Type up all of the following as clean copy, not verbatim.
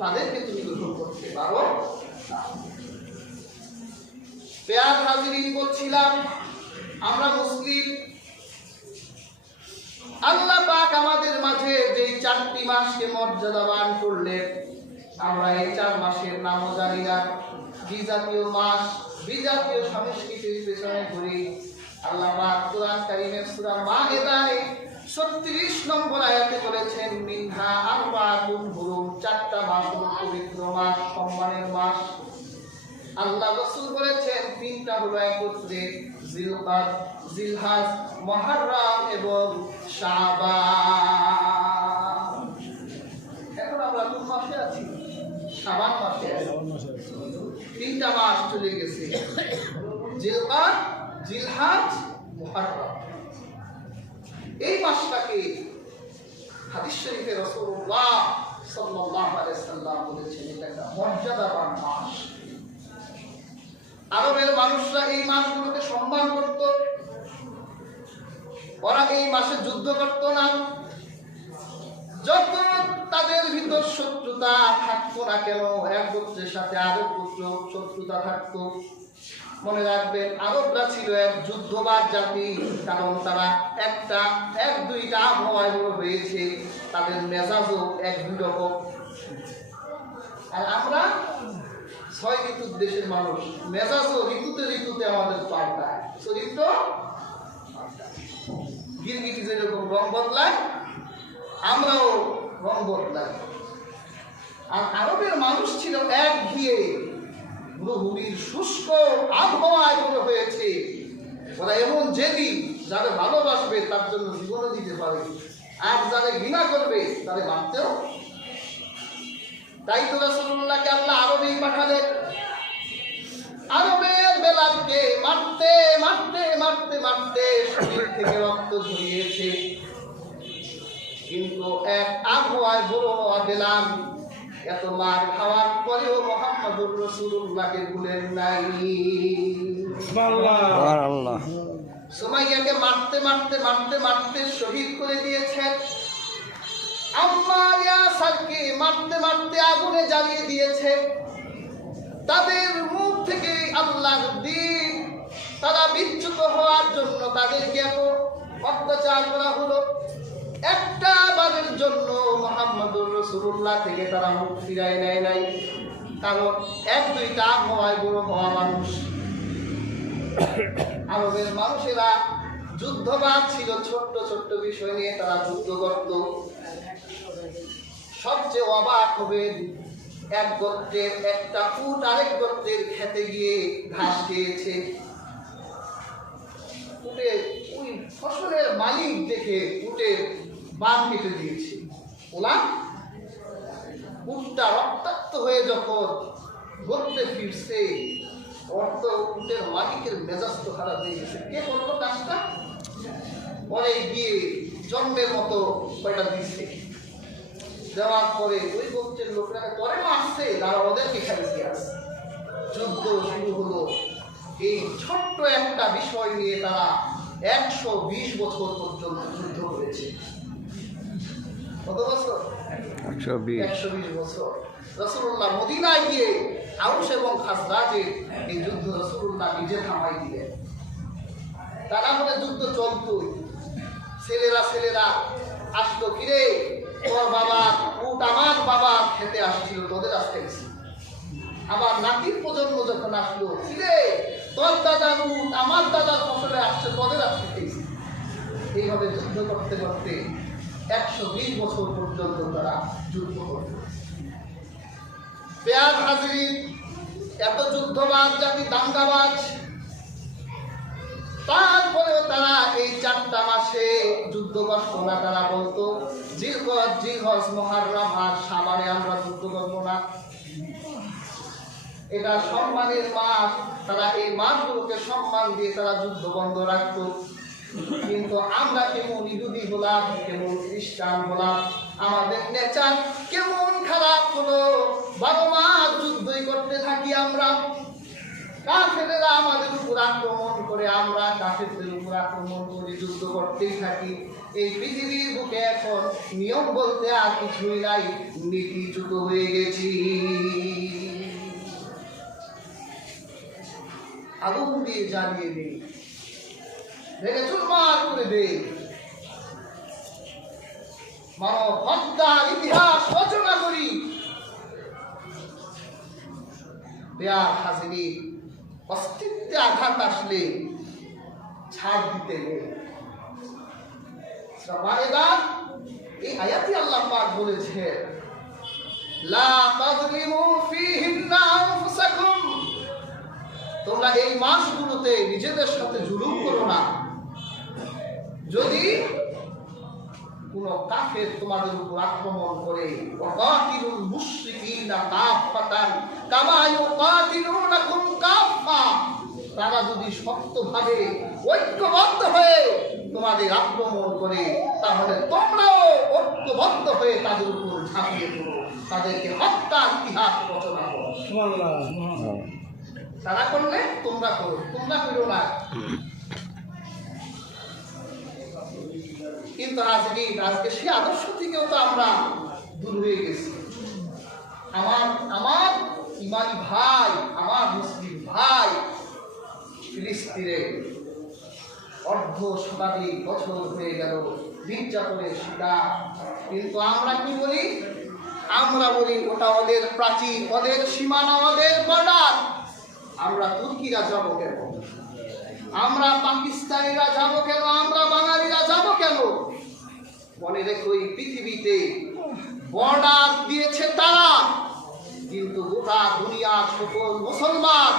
তাদেরকে তুমি গ্রহণ করতে পারো না। প্রিয় হাজিরিন, বলছিলাম আমরা মুসলিম। আল্লাহ পাক আমাদের মাঝে যেই 4টি মাসকে মর্যাদাবান করলেন, আমরা এই 4 মাসের নামও জানি না। বিজাতীয় মাস, বিজাতীয় সংস্কৃতির পেছনে ঘুরি। আল্লাহ পাক কোরআন কারীমের সূরা মায়েদায় 36 নম্বর আয়াতে বলেছেন, মিনহা আরবাতুন হুরুম, 4টা মাস পবিত্র মাস, সম্মানের মাস। আল্লাহ রাসূল বলেছেন 3টা হলো একত্রে, জিলকাদ, জিলহজ, মুহররম এবং শাবান। এখন আমরা কোন মাসে আছি? শাবান মাসে আছি। 3টা মাস চলে গেছে, জিলকাদ, জিলহজ, মুহররম। এই মাসটাকে হাদিস শরীফে রাসূলুল্লাহ সাল্লাল্লাহু আলাইহি ওয়াসাল্লাম বলেছেন এটা একটা মর্যাদাবান মাস। আরবের মানুষরা এই মাসগুলোকে সম্মান করত। ওরা এই মাসে যুদ্ধ করত না। যত তাদের ভিতর শত্রুতা থাকতো না কেন, এক গোত্রের সাথে আরেক গোত্র শত্রুতা থাকতো। মনে রাখবেন, আরবরা ছিল এক যুদ্ধবাজ জাতি, কারণ তারা এক দুইটা আবহাওয়ায় বড় হয়েছে, তাদের মেজাজও 1-2 রকম। আর আমরা 6 ঋতুর দেশের মানুষ, মেজাজও ঋতুতে ঋতুতে আমাদের পাল্টায়, চরিত্র গিরগিটি যেরকম রং বদলায়, আমরাও রং বদলাই। আর আরবের মানুষ ছিল একঘেয়ে, মরুভূমির শুষ্ক আবহাওয়ায় বড় হয়েছে। ওরা এমন জেদি, যারা ভালোবাসবে তার জন্য জীবনও দিতে পারে, আর যারা ঘৃণা করবে তাদের মারতেও। তাই তো রাসূলুল্লাহকে আল্লাহ আরবেই পাঠালেন। আরবের বেলালকে মারতে মারতে মারতে মারতে শরীর থেকে রক্ত ঝরিয়েছে, কিন্তু এক আবহাওয়ায় বড় হওয়া বেলাল এত মার খাওয়ার পরেও মুহাম্মদুর রাসূলুল্লাহকে ভুলেন নাই। সুবহানাল্লাহ। সুমাইয়াকে মারতে মারতে মারতে মারতে শহীদ করে দিয়েছেন। আম্মার ইয়াসারকে মারতে মারতে আগুনে জ্বালিয়ে দিয়েছে। তাদের মুখ থেকে আল্লাহর দ্বীন, তারা বিচ্যুত হওয়ার জন্য তাদেরকে এত অত্যাচার করা হলো। একটা বারের জন্য মুহাম্মদুর রাসূলুল্লাহ থেকে তারা মুখ ফিরায় নেয় নাই, কারণ 1-2টা আবহাওয়ায় বড় হওয়া মানুষ। আরবের মানুষেরা যুদ্ধবাজ ছিল, ছোট্ট ছোট্ট বিষয় নিয়ে তারা যুদ্ধ করত। সবচেয়ে অবাক হবেন, এক গোত্রের একটা উট আরেক গোত্রের খেতে গিয়ে ঘাস খেয়েছে। উটের ওই ফসলের মালিক দেখে উটের বান কেটে দিয়েছে। ওলা উটটা রক্তাক্ত হয়ে যখন গোত্রে ফিরছে, অর্থ উটের মালিকের মেজাজ তো খারাপ হয়ে গেছে। কে করলো কাজটা? পরে গিয়ে জন্মের মতো কয়টা দিচ্ছে। দেওয়ার পরে ওই গোত্রের লোকরা পরে মারছে, তারা ওদেরকে খাইছে। যুদ্ধ শুরু হলো। এই ছোট্ট একটা বিষয় নিয়ে তারা 120 বছর পর্যন্ত যুদ্ধ করেছে। কত বছর? 120 বছর। রাসূলুল্লাহ মদিনায় গিয়ে আউস এবং খাজরাজের এই যুদ্ধ রাসূলুল্লাহ নিজে থামাই দিলেন। তারা মনে যুদ্ধ চলতই। ছেলেরা আসলো, কিরে তোর বাবা উট আমার বাবা খেতে আসছিল, তোদের আসতে গেছি। আবার নাতির প্রজন্ম যখন আসলো, কিরে তোর দাদার উট আমার দাদার ফসলে আসছে, তোদের আসতে গেছি। এইভাবে যুদ্ধ করতে করতে 120 বছর পর্যন্ত তারা যুদ্ধ করত। পেয়ার হাজির, এত যুদ্ধবাজ জাতি, দাঙ্গাবাজ, তারপরেও তারা এই 4টা মাসে যুদ্ধ করত না। তারা বলতো জিলকদ, জিলহজ, মুহররম আর শাবানে আমরা যুদ্ধ করব না, এটা সম্মানের মাস। তারা এই মাসগুলোকে সম্মান দিয়ে তারা যুদ্ধ বন্ধ রাখত। কিন্তু আমরা কেমন ইহুদি হলাম, কেমন খ্রিস্টান হলাম, আমাদের নেচার কেমন খারাপ হলো। 12 মাস যুদ্ধই করতে থাকি আমরা। কাফেরেরা আমাদের উপর আক্রমণ করে, আমরা কাফেরদের উপর আক্রমণ করে যুদ্ধ করতেই থাকি। এই পৃথিবীর বুকে এখন নিয়ম বলতে আর কিছুই নাই, নীতিচ্যুত হয়ে গেছি। আগুন দিয়ে জ্বালিয়ে দিই, ভেঙে চুরমার করে দেই, মানব হত্যার ইতিহাস রচনা করি। বেয়ার হাজিরি অস্তিত্বে আঘাত আসলে ছাড় দিতে নেই। এই আয়াতে আল্লাহ পাক বলেছে, লা তাযলিমু ফীহিন্না আনফুসাকুম, তোমরা এই মাসগুলোতে নিজেদের সাথে জুলুম করো না। যদি কোন কাফের তোমাদের উপর আক্রমণ করে, ওয়াকাতিলুল মুশরিকিনা কাফাতান কামা ইউকাতিলুনাকুম কাফা, তারা যদি শক্তভাবে ঐক্যবদ্ধ হয়ে তোমাদের আক্রমণ করে, তাহলে তোমরাও ঐক্যবদ্ধ হয়ে তাদের উপর ঝাঁপিয়ে পড়ো, তাদেরকে হত্যার ইতিহাস রচনা করো। তারা করলে তোমরা করো, তোমরা করো না। কিন্তু আজকে সে আদর্শ থেকেও তো আমরা দূর হয়ে গেছি। আমার ইমানি ভাই, আমার মুসলিম ভাই ফিলিস্তিনে অর্ধ শতাধিক বছর হয়ে গেল নির্যাতনের শিকার। কিন্তু আমরা কি বলি? আমরা বলি ওটা ওদের প্রাচীর, ওদের সীমানা, ওদের বর্ডার। আমরা তুর্কিরা যাব কেন? আমরা পাকিস্তানিরা যাব কেন? আমরা বাঙালিরা যাব কেন? মনে রেখো, এই পৃথিবীতে বর্ডার দিয়েছে তারা, কিন্তু গোটা দুনিয়ার সকল মুসলমান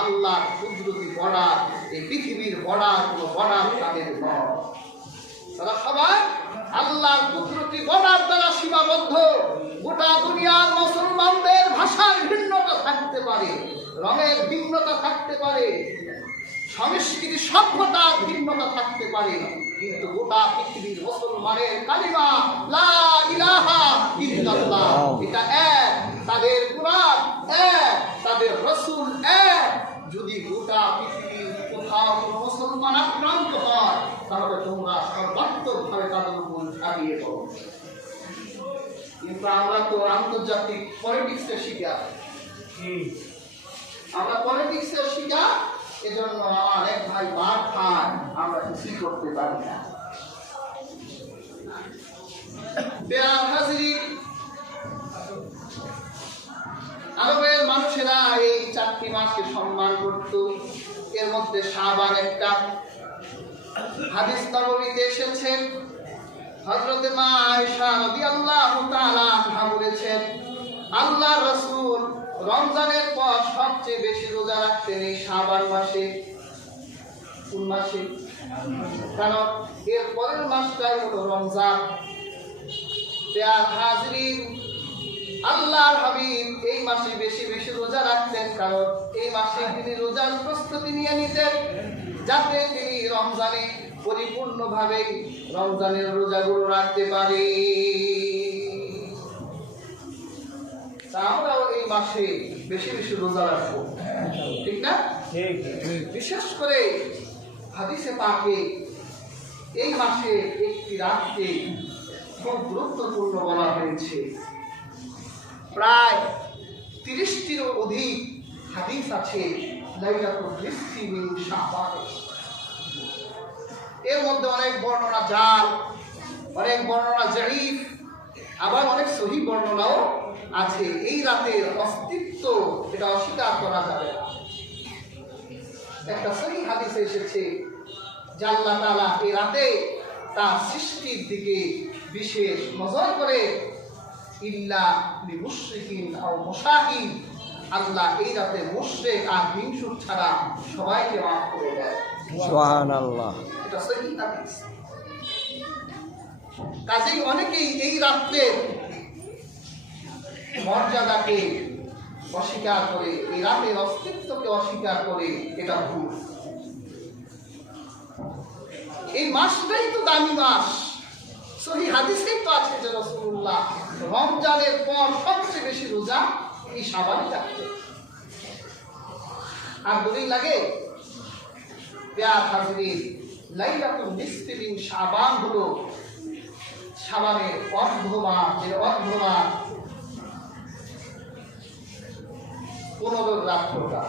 আল্লাহর কুদরতি বর্ডার, এই পৃথিবীর বর্ডার কোনো বর্ডার তাদের নয়। তারা সবাই আল্লাহর কুদরতি বর্ডার দ্বারা সীমাবদ্ধ। গোটা দুনিয়ার মুসলমানদের ভাষার ভিন্নতা থাকতে পারে, রঙের ভিন্নতা থাকতে পারে, সংস্কৃতি সভ্যতার ভিন্নতা থাকতে পারে, কিন্তু গোটা পৃথিবীর মুসলমানের কালিমা লা ইলাহা ইল্লাল্লাহ, এটা এক। তাদের কুরআন এক, তাদের রাসূল এক। যদি গোটা পৃথিবীর কোথাও কোনো মুসলমান আক্রান্ত হয়, তাহলে তোমরা সর্বাত্মকভাবে তাদের উপর ঝাঁপিয়ে পড়ো। কিন্তু আমরা তো আন্তর্জাতিক পলিটিক্সের শিকার, আমরা পলিটিক্সের শিকার। এজন্য আমার এক ভাই মার খান, আমরা কিছুই করতে পারি না। বেয়ার হাজিরি, আরবের মানুষেরা এই 4টি মাসকে সম্মান করত। এর মধ্যে শাবান একটা। হাদিস নববীতে এসেছে, হযরত মা আয়েশা রাদিয়াল্লাহু তাআলা আনহা বলেছেন, আল্লাহর রাসূল রমজানের পর সবচেয়ে বেশি রোজা রাখতেন এই শাবান মাসে। কোন মাসে? কারণ এর পরের মাসটাই হলো রমজান। বেয়ার হাজিরিন, আল্লাহর হাবিব এই মাসে বেশি বেশি রোজা রাখতেন, কারণ এই মাসে তিনি রোজার প্রস্তুতি নিয়ে নিতেন, যাতে তিনি রমজানে পরিপূর্ণভাবে রমজানের রোজাগুলো রাখতে পারে। আমরাও এই মাসে বেশি বেশি রোজা রাখবো, ঠিক না? বিশেষ করে হাদিসে পাকে এই মাসে একটি রাতকে খুব গুরুত্বপূর্ণ বলা হয়েছে। প্রায় 30টিরও অধিক হাদিস আছে লাইলাতুল নিসফি মিন শাবান। এর মধ্যে অনেক বর্ণনা জাল, অনেক বর্ণনা জয়ীফ, আবার অনেক সহিহ বর্ণনাও আছে। এই রাতের অস্তিত্ব এটা অস্বীকার করা যাবে না। একটা সহিহ হাদিসে এসেছে যে আল্লাহ তাআলা এই রাতে তার সৃষ্টির দিকে বিশেষ নজর করে, ইল্লা লিমুশরিকিন আও মুশাহিন, আল্লাহ এই রাতে মুশরিক আর হিংসুক ছাড়া সবাইকে মাফ করে দেয়। সুবহানাল্লাহ, এটা সহিহ হাদিস। কাজেই অনেকেই এই রাতে মর্যাদাকে অস্বীকার করে, এই রাতের অস্তিত্বকে অস্বীকার করে, এটা ভুল। এই মাসটাই তো দামি মাস। সহিহ হাদিসেই তো আছে যে রাসূলুল্লাহ রমজানের পর সবচেয়ে বেশি রোজা এই শাবানে রাখতেন। আর দলিল লাগে? বেয়ার হাজিরিন, লাইলাতুল নিসফি মিন শাবান হলো শাবানের অর্ধমাস, এর অর্ধমাস 15 রাত্রটা।